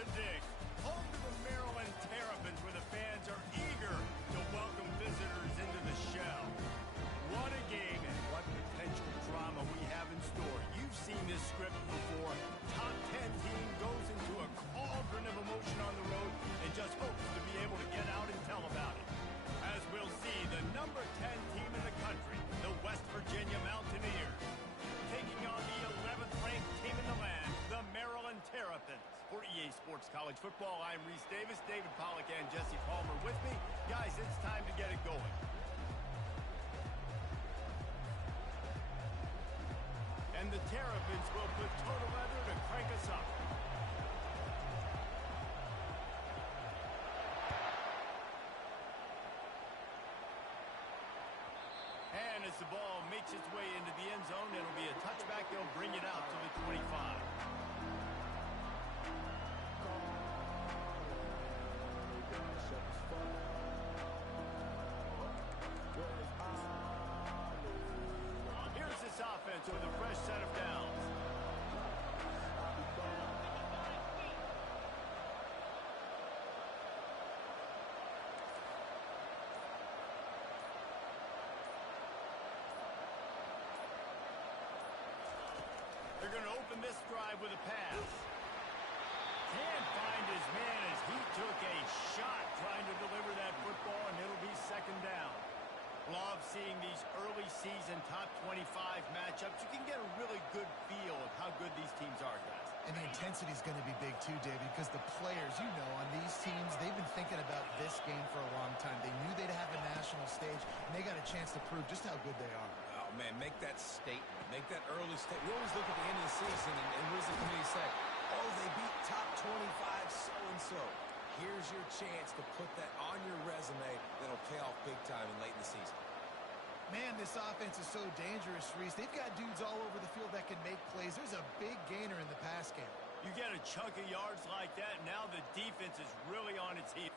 to dig. Home to the Maryland Terrapins, where the fans are eager to welcome visitors into the shell. What a game and what potential drama we have in store. You've seen this script before. Top 10 team goes into a cauldron of emotion on the road and just hopes to be able to get out and tell about it. As we'll see, the number 10 team in the country, the West Virginia Mountaineers, taking on the 11th ranked team in the land, the Maryland Terrapins. For EA Sports College Football, I'm Reese Davis, David Pollack, and Jesse Palmer with me. Guys, it's time to get it going. And the Terrapins will put total leather to crank us up. And as the ball makes its way into the end zone, it'll be a touchback. They'll bring it out to the 25. Here's this offense with a fresh set of downs. They're going to open this drive with a pass. Can't find his man as he took a shot trying to deliver that football, and it'll be second down. Love seeing these early season top 25 matchups. You can get a really good feel of how good these teams are, guys. And the intensity is going to be big too, David, because the players, you know, on these teams, they've been thinking about this game for a long time. They knew they'd have a national stage, and they got a chance to prove just how good they are. Oh, man, make that statement. Make that early statement. We always look at the end of the season, and what does the committee say? Oh, they beat top 25 so-and-so. Here's your chance to put that on your resume that'll pay off big time and late in the season. Man, this offense is so dangerous, Reese. They've got dudes all over the field that can make plays. There's a big gainer in the pass game. You get a chunk of yards like that, and now the defense is really on its heels.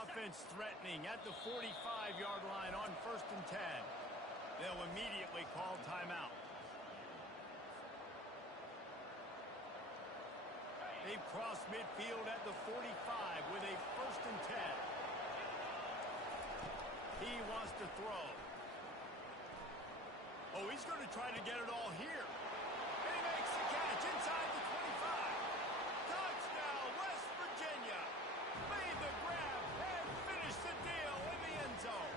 Offense threatening at the 45-yard line on 1st and 10. They'll immediately call timeout. They've crossed midfield at the 45 with a 1st and 10. He wants to throw. Oh, he's going to try to get it all here. And he makes the catch inside the 25. Touchdown, West Virginia. Made the grab and finished the deal in the end zone.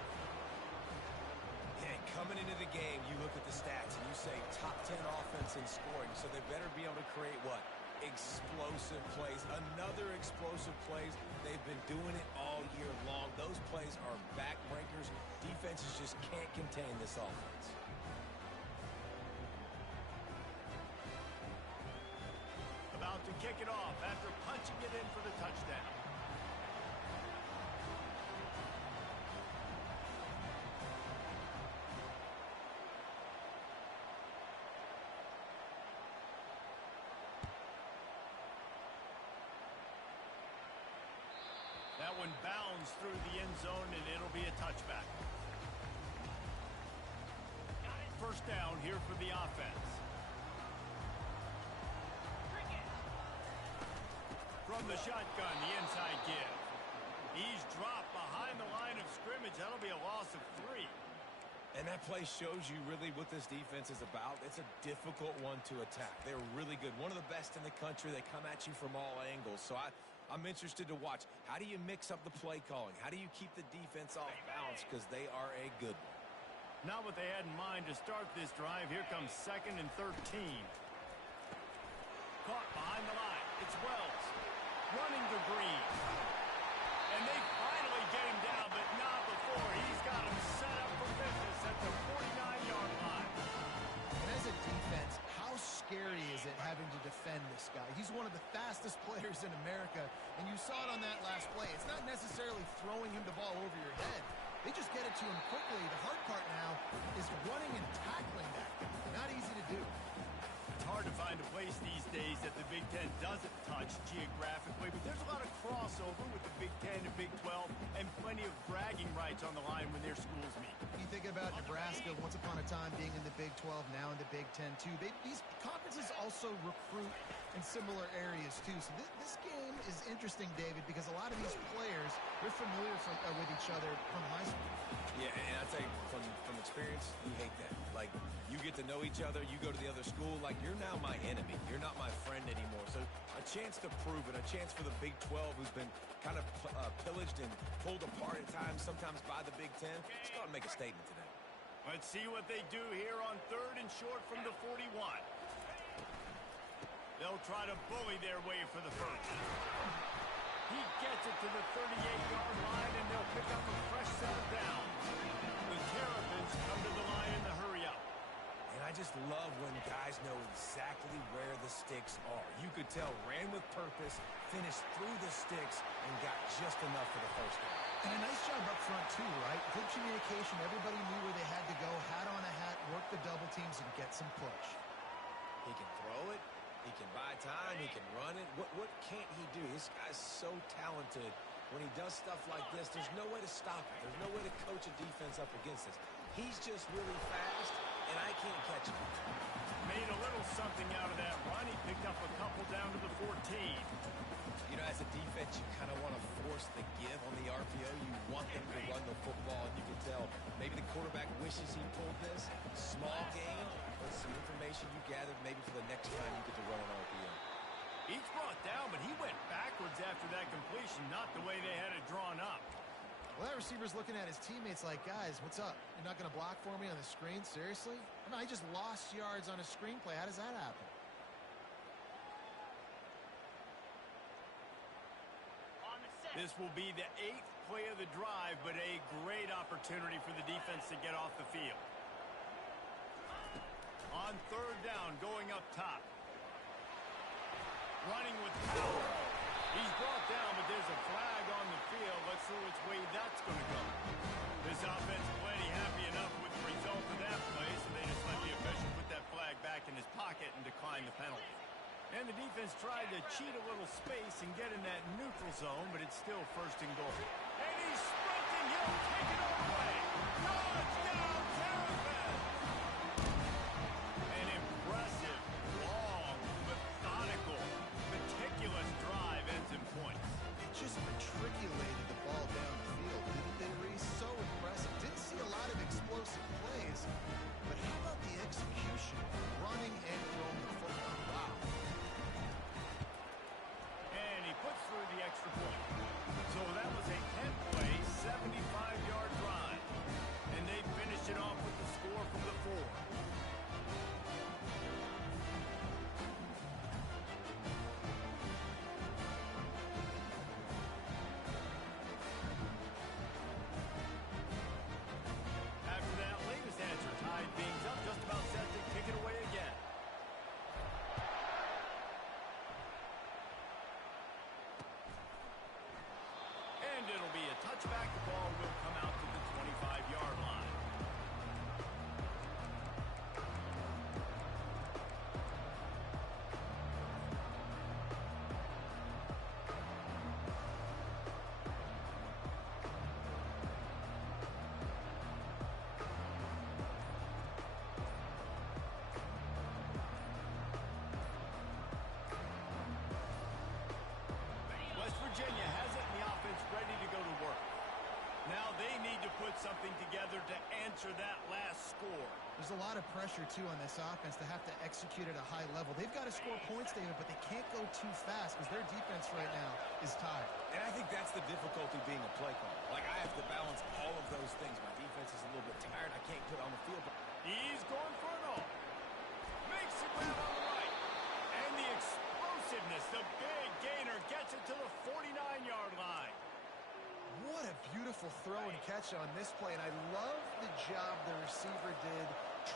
Yeah, coming into the game, you look at the stats and you say top 10 offense in scoring, so they better be able to create what? Explosive plays. Another explosive plays. They've been doing it all year long. Those plays are backbreakers. Defenses just can't contain this offense. About to kick it off after punching it in for the touchdown. That one bounds through the end zone, and it'll be a touchback. first down here for the offense. From the shotgun, the inside give. He's dropped behind the line of scrimmage. That'll be a loss of 3. And that play shows you really what this defense is about. It's a difficult one to attack. They're really good. One of the best in the country. They come at you from all angles. So I'm interested to watch. How do you mix up the play calling? How do you keep the defense off balance? Because they are a good one. Not what they had in mind to start this drive. Here comes 2nd and 13. Caught behind the line. It's Wells. Running to Green. And they finally get him down, but not before. He's got him set up for business at the 49-yard line. And as a defense, how scary is it having to defend this guy? He's one of the fastest players in America, and you saw it on that last play. It's not necessarily throwing him the ball over your head. They just get it to him quickly. The hard part now is running and tackling that guy. Not easy to do. It's hard to find a place these days that the Big Ten doesn't touch geographically, but there's a lot of crossover with the Big Ten and Big 12 and plenty of bragging rights on the line when their schools meet. You think about Nebraska once upon a time being in the Big 12, now in the Big 10 too. These conferences also recruit in similar areas too. So this game is interesting, David, because a lot of these players, they're familiar with each other from high school. Yeah, and I tell you, from experience, you hate that. Like, you get to know each other, you go to the other school, like, you're now my enemy. You're not my friend anymore. So a chance to prove it, a chance for the Big 12, who's been kind of pillaged and pulled apart at times, sometimes by the Big 10. Let's go out and make a statement today. Let's see what they do here on 3rd and short from the 41. They'll try to bully their way for the first. He gets it to the 38-yard line, and they'll pick up a fresh set of downs. The Terrapins come to the line in the hurry-up. And I just love when guys know exactly where the sticks are. You could tell, ran with purpose, finished through the sticks, and got just enough for the first down. And a nice job up front too, right? Good communication. Everybody knew where they had to go. Hat on a hat, work the double teams, and get some push. He can throw it. He can buy time. He can run it. What can't he do? This guy's so talented. When he does stuff like this, there's no way to stop it. There's no way to coach a defense up against this. He's just really fast, and I can't catch him. Made a little something out of that run. He picked up a couple down to the 14. You know, as a defense, you kind of want to force the give on the RPO. You want them to run the football, and you can tell maybe the quarterback wishes he pulled this. Small gain, but some information you gathered maybe for the next time you get to run an RPO. Each brought down, but he went backwards after that completion, not the way they had it drawn up. Well, that receiver's looking at his teammates like, guys, what's up? You're not going to block for me on the screen? Seriously? No, I just lost yards on a screenplay. How does that happen? This will be the 8th play of the drive, but a great opportunity for the defense to get off the field. On 3rd down, going up top. Running with power. He's brought down, but there's a flag on the field. Let's see which way that's going to go. This offense plenty happy enough with the result of that play, so they just let the official put that flag back in his pocket and decline the penalty. And the defense tried to cheat a little space and get in that neutral zone, but it's still 1st and goal. And he's sprinting. He'll take it all the way. Touchdown, Terrapins! An impressive, long, methodical, meticulous drive ends in points. Just matriculated the ball down the field, didn't they, Reese? So impressive. Didn't see a lot of explosive plays, but how about the execution? Running and throwing the football. Wow. And he puts through the extra point. So that was a 10-play, 75-yard drive. And they finished it off with the score from the 4. After that latest answer tied things up, just about set to kick it away again. And it'll be a touchback. The ball will come out to the 25-yard line. put something together to answer that last score. There's a lot of pressure, too, on this offense to have to execute at a high level. They've got to score points, David, but they can't go too fast because their defense right now is tired. And I think that's the difficulty being a play caller. Like, I have to balance all of those things. My defense is a little bit tired. I can't put on the field. But he's going for it all. Makes the grab on the right. And the explosiveness, the big gainer, gets it to the 49-yard line. What a beautiful throw and catch on this play, and I love the job the receiver did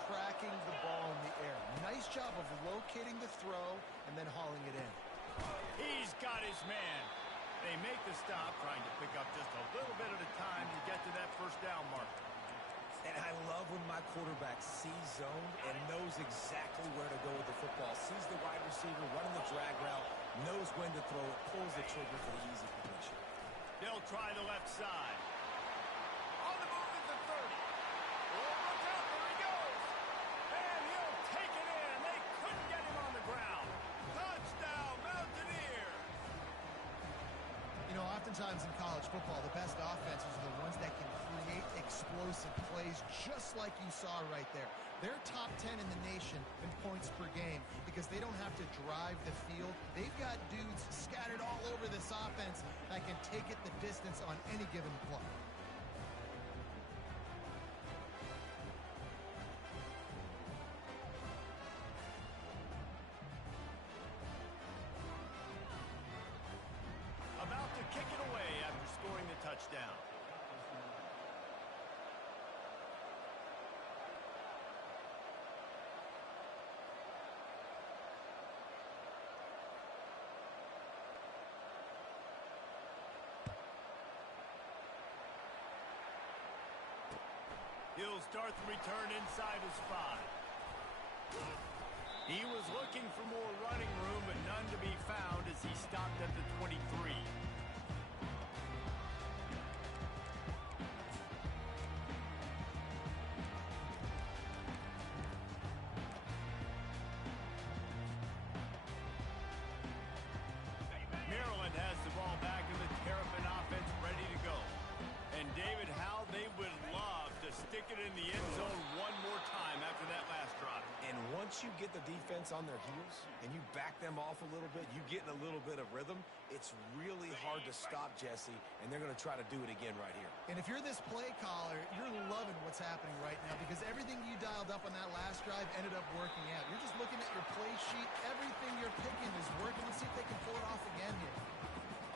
tracking the ball in the air. Nice job of locating the throw and then hauling it in. He's got his man. They make the stop, trying to pick up just a little bit at a time to get to that first down marker. And I love when my quarterback sees zone and knows exactly where to go with the football. Sees the wide receiver running the drag route, knows when to throw it, pulls the trigger for the easy completion. They'll try the left side. On the move at the 30. Oh, look out, there he goes. And he'll take it in. They couldn't get him on the ground. Touchdown, Mountaineers. You know, oftentimes in college football, the best offenses are the ones that can create explosive plays just like you saw right there. They're top 10 in the nation in points per game because they don't have to drive the field. They've got dudes scattered all over this offense that can take it the distance on any given play. About to kick it away after scoring the touchdown. He'll start the return inside his 5. He was looking for more running room, but none to be found as he stopped at the 23. Maryland has the ball back in the Terrapin offense ready to go. And David, how they would love to stick it in the end zone one more time after that last drive. And once you get the defense on their heels and you back them off a little bit, you get in a little bit of rhythm, it's really hard to stop Jesse, and they're going to try to do it again right here. And if you're this play caller, you're loving what's happening right now because everything you dialed up on that last drive ended up working out. You're just looking at your play sheet. Everything you're picking is working. Let's see if they can pull it off again here.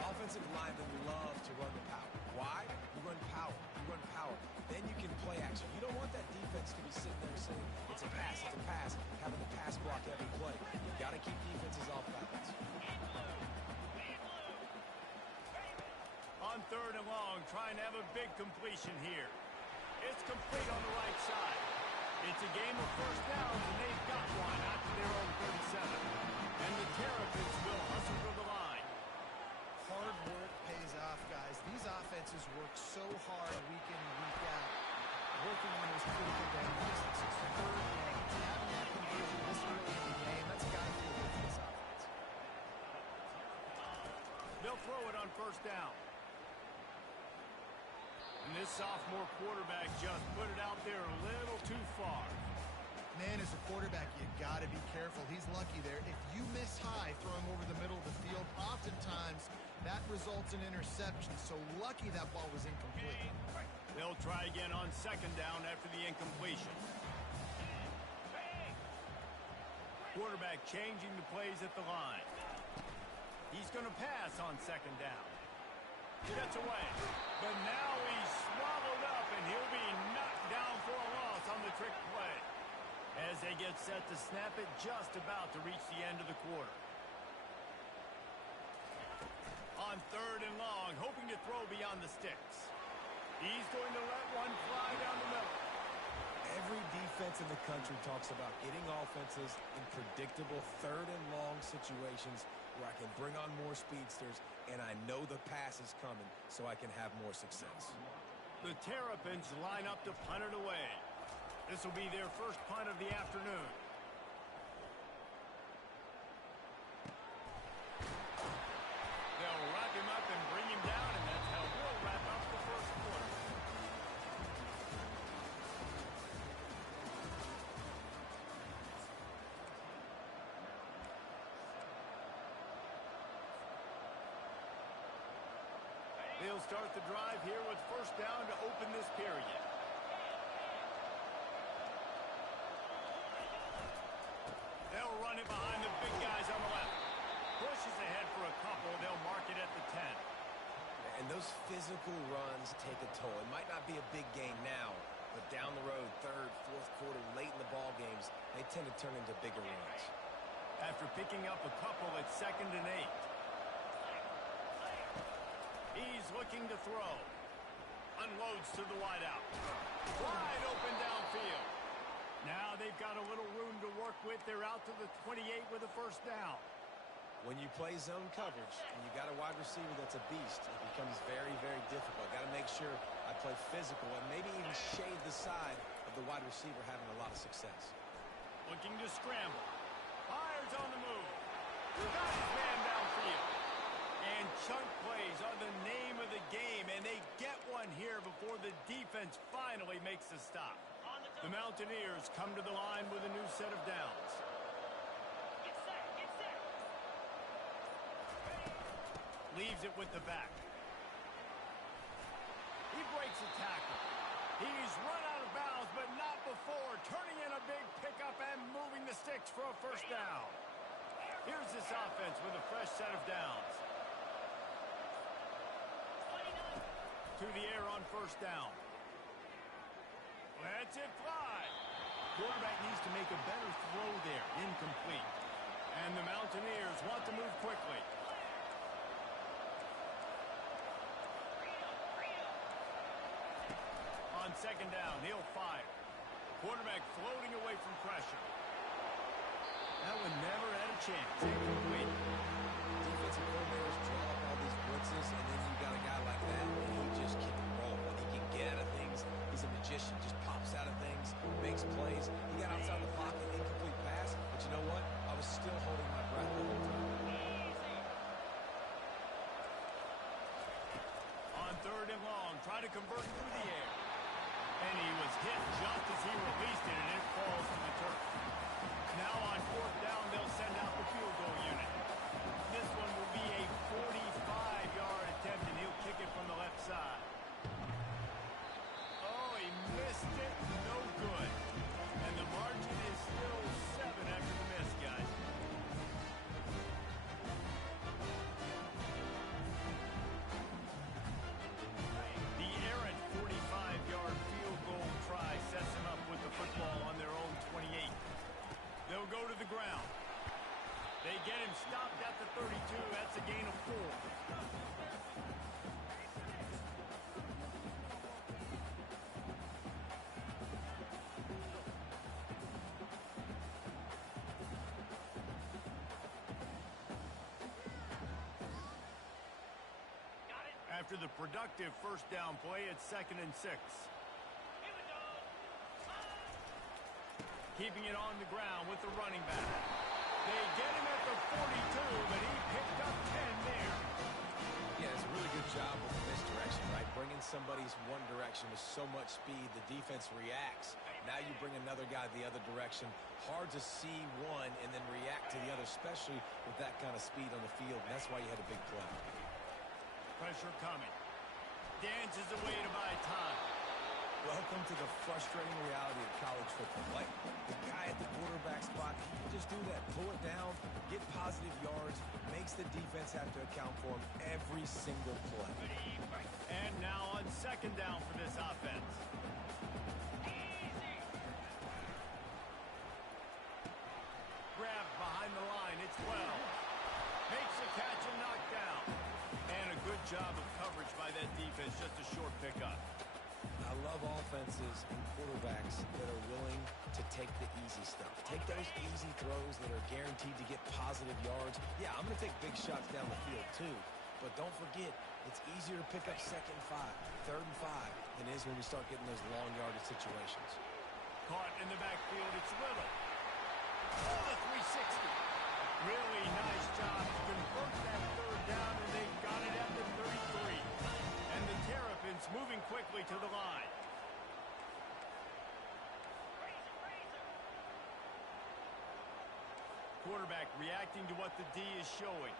Offensive linemen love to run the power. Why? You run power. You run power. Then you can play action. You don't want that defense to be sitting there saying, it's a pass, having the pass block every play. You got to keep defenses off balance. On 3rd and long, trying to have a big completion here. It's complete on the right side. It's a game of first downs, and they've got one after their own 37. And the Terrapins will hustle for the line. Hard work pays off, guys. These offenses work so hard week in and week out, working on those critical dynamics. It's 3rd down. Having that conversion this early in the game, that's got to feel good for this offense. They'll throw it on 1st down. And this sophomore quarterback just put it out there a little too far. Man, as a quarterback, you got to be careful. He's lucky there. If you miss high throwing over the middle of the field, oftentimes that results in interception. So lucky that ball was incomplete. They'll try again on 2nd down after the incompletion. Quarterback changing the plays at the line. He's going to pass on 2nd down. Gets away. But now he's swallowed up, and he'll be knocked down for a loss on the trick play. As they get set to snap it, just about to reach the end of the quarter. On 3rd and long, hoping to throw beyond the sticks. He's going to let one fly down the middle. Every defense in the country talks about getting offenses in predictable 3rd and long situations where I can bring on more speedsters and I know the pass is coming so I can have more success. The Terrapins line up to punt it away. This will be their first punt of the afternoon. They'll wrap him up and bring him down, and that's how we'll wrap up the first quarter. he'll start the drive here with first down to open this period. They'll run it behind the big guys on the left. Pushes ahead for a couple. They'll mark it at the 10. And those physical runs take a toll. It might not be a big gain now, but down the road, third, fourth quarter, late in the ball games, they tend to turn into bigger runs. After picking up a couple at 2nd and 8. He's looking to throw. Unloads to the wideout. Wide open downfield. Now they've got a little room to work with. They're out to the 28 with a first down. When you play zone coverage and you got a wide receiver that's a beast, it becomes very, very difficult. Got to make sure I play physical and maybe even shade the side of the wide receiver having a lot of success. Looking to scramble. Fires on the move. Got his man downfield. And chunk plays are the name of the game, and they get one here before the defense finally makes the stop. The Mountaineers come to the line with a new set of downs. Leaves it with the back. He breaks a tackle. He's run out of bounds, but not before. Turning in a big pickup and moving the sticks for a first down. Here's this offense with a fresh set of downs. To the air on first down. Lets it fly. Quarterback needs to make a better throw there. Incomplete. And the Mountaineers want to move quickly. On second down, he'll fire. Quarterback floating away from pressure. That one never had a chance. Incomplete. Defensive coordinators draw up all these blitzes, and then you got a guy like that, and he just can roll. And he can get out of things. He's a magician. Just pops out of things, makes plays. He got outside the pocket, incomplete pass. But you know what? I was still holding my breath the whole time. On third and long, trying to convert through the air. And he was hit just as he released it, and it falls to the turf. Now on fourth down, they'll send out the field goal unit. This one will be a 45-yard attempt, and he'll kick it from the left side. Oh, he missed it. No good. And the margin is still 7 after the miss, guys. The errant 45-yard field goal try sets them up with the football on their own 28. They'll go to the ground. They get him stopped at the 32. That's a gain of 4. After the productive first down play, it's 2nd and 6. Keeping it on the ground with the running back. They get him at the 42, but he picked up 10 there. Yeah, it's a really good job with the misdirection, right? Bringing somebody's one direction with so much speed, the defense reacts. Now you bring another guy the other direction. Hard to see one and then react to the other, especially with that kind of speed on the field. And that's why you had a big play. Pressure coming. Dances away to buy time. Welcome to the frustrating reality of college football. Like, the guy at the quarterback spot, he can just do that. Pull it down, get positive yards, makes the defense have to account for him every single play. And now on second down for this offense. Grabbed behind the line, it's 12. Makes the catch and knocked down. And a good job of coverage by that defense, just a short pickup. I love offenses and quarterbacks that are willing to take the easy stuff. Take those easy throws that are guaranteed to get positive yards. Yeah, I'm going to take big shots down the field too. But don't forget, it's easier to pick up 2nd and 5, 3rd and 5 than it is when we start getting those long yardage situations. Caught in the backfield, it's Little. Oh, the 360. Really nice job to convert that third down, and they got it at the 33. And the Terrapins moving quickly to the line. Quarterback reacting to what the D is showing.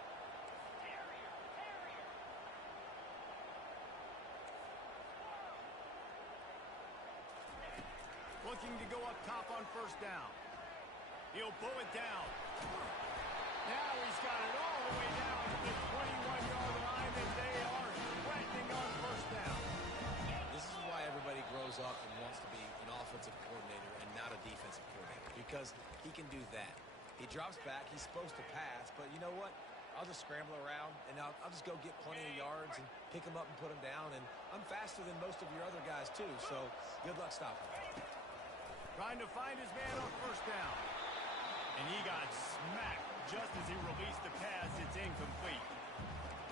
looking to go up top on first down. He'll pull it down. Now he's got it all the way down to the 21-yard line, and they are threatening on first down. This is why everybody grows up and wants to be an offensive coordinator and not a defensive coordinator, because he can do that. He drops back. He's supposed to pass, but you know what? I'll just scramble around, and I'll just go get plenty of yards and pick them up and put them down, and I'm faster than most of your other guys, too, so good luck stopping me. Trying to find his man on first down. And he got smacked just as he released the pass. It's incomplete.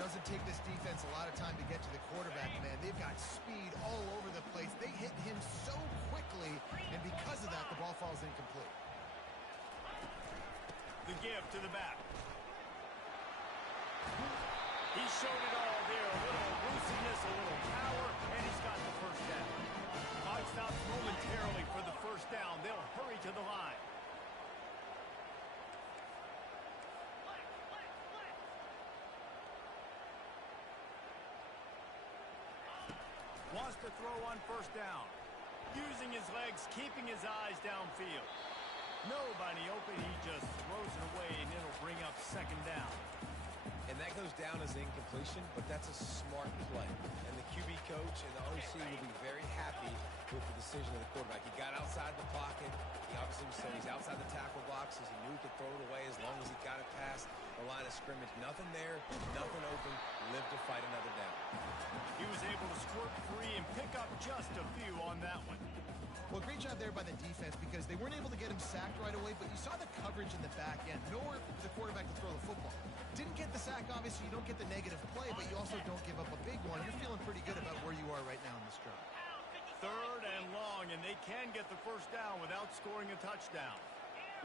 Doesn't take this defense a lot of time to get to the quarterback, man. They've got speed all over the place. They hit him so quickly, and because of that, the ball falls incomplete. The give to the back. He showed it all there. A little elusiveness, a little power, and he's got the first down. Clock stops momentarily for the first down. They'll hurry to the line. Wants to throw on first down. Using his legs, keeping his eyes downfield. Nobody open, he just throws it away, and it'll bring up second down. And that goes down as incompletion, but that's a smart play. And the QB coach and the OC will be very happy with the decision of the quarterback. He got outside the pocket. He obviously said he's outside the tackle boxes. He knew he could throw it away as long as he got it past the line of scrimmage. Nothing there, nothing open. Live to fight another down. He was able to squirt free and pick up just a few on that one. Well, great job there by the defense because they weren't able to get him sacked right away, but you saw the coverage in the back end. Nowhere for the quarterback to throw the football. Didn't get the sack, obviously. You don't get the negative play, but you also don't give up a big one. You're feeling pretty good about where you are right now in this drive. Third and long, and they can get the first down without scoring a touchdown.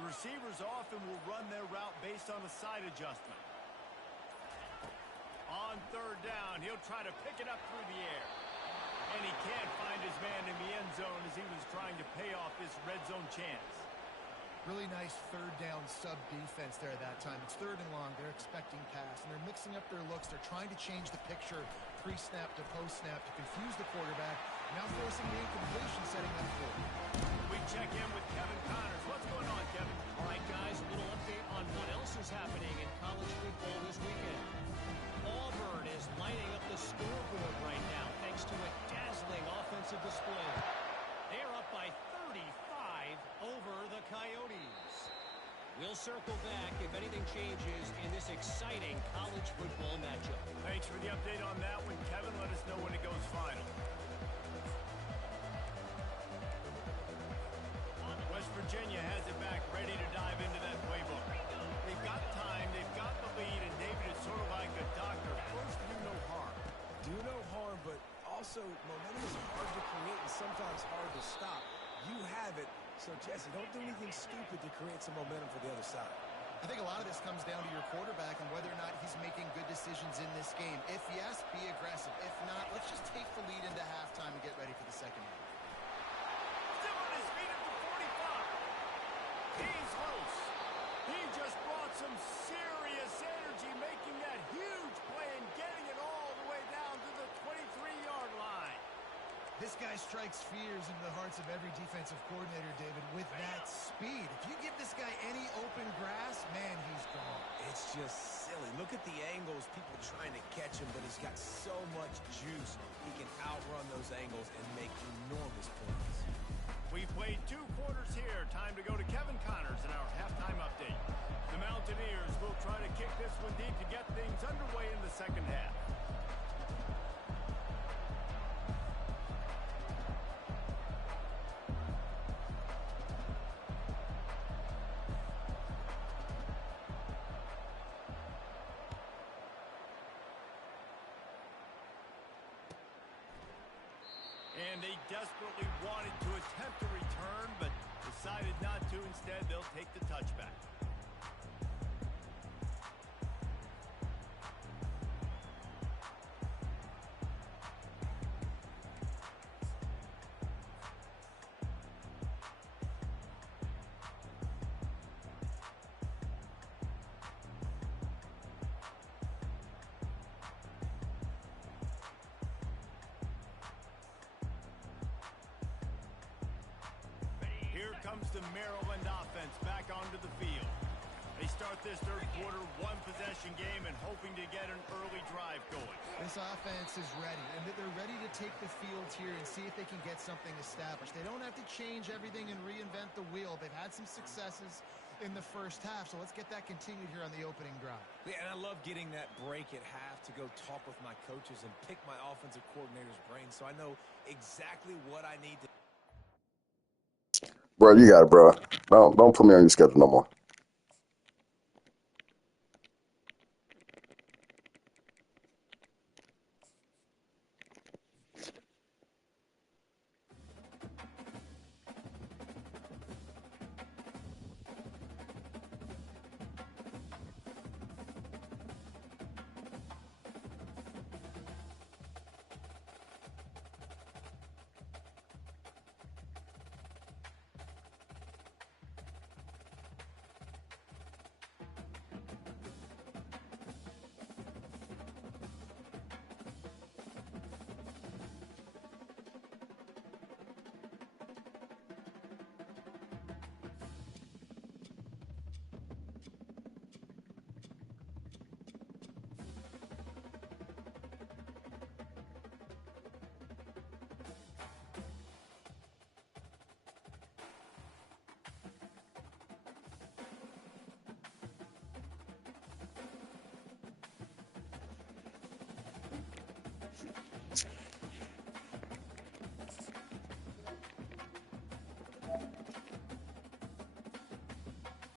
The receivers often will run their route based on a side adjustment. On third down, he'll try to pick it up through the air. And he can't find his man in the end zone as he was trying to pay off this red zone chance. Really nice third down sub defense there that time. It's third and long. They're expecting pass, and they're mixing up their looks. They're trying to change the picture pre-snap to post-snap to confuse the quarterback. Now forcing the incompletion, setting up forward. We check in with Kevin Connors. What's going on, Kevin? All right, guys, a little update on what else is happening in college football this weekend. Auburn is lining up the scoreboard right now thanks to a dazzling offensive display. They're up by 35 over the Coyotes. We'll circle back if anything changes in this exciting college football matchup. Thanks for the update on that one, Kevin. Let us know when it goes final. West Virginia has it back, ready to dive into that playbook. They've got time, they've got the lead, and David is sort of like a doctor. First, do no harm. Do no harm, but also momentum is hard to create and sometimes hard to stop. You have it, so Jesse, don't do anything stupid to create some momentum for the other side. I think a lot of this comes down to your quarterback and whether or not he's making good decisions in this game. If yes, be aggressive. If not, let's just take the lead into halftime and get ready for the second half. Still on his feet at the 45. He's loose. He just brought some serious energy, making that huge play and getting it all the way down to the 23-yard line. This guy strikes fears into the hearts of every defensive coordinator, David, with that speed. If you give this guy any open grass, man, he's gone. It's just silly. Look at the angles, people trying to catch him, but he's got so much juice. He can outrun those angles and make enormous plays. We've played 2 quarters here. Time to go to Kevin Connors in our halftime update. The Mountaineers will try to kick this one deep to get things underway in the second half. And they desperately wanted to attempt a return, but decided not to. Instead, they'll take the touchback. comes the Maryland offense back onto the field. They start this third quarter one-possession game and hoping to get an early drive going. This offense is ready, and they're ready to take the field here and see if they can get something established. They don't have to change everything and reinvent the wheel. They've had some successes in the first half, so let's get that continued here on the opening drive. Yeah, and I love getting that break at half to go talk with my coaches and pick my offensive coordinator's brain so I know exactly what I need to. Bro, you got it, bro. Don't put me on your schedule no more.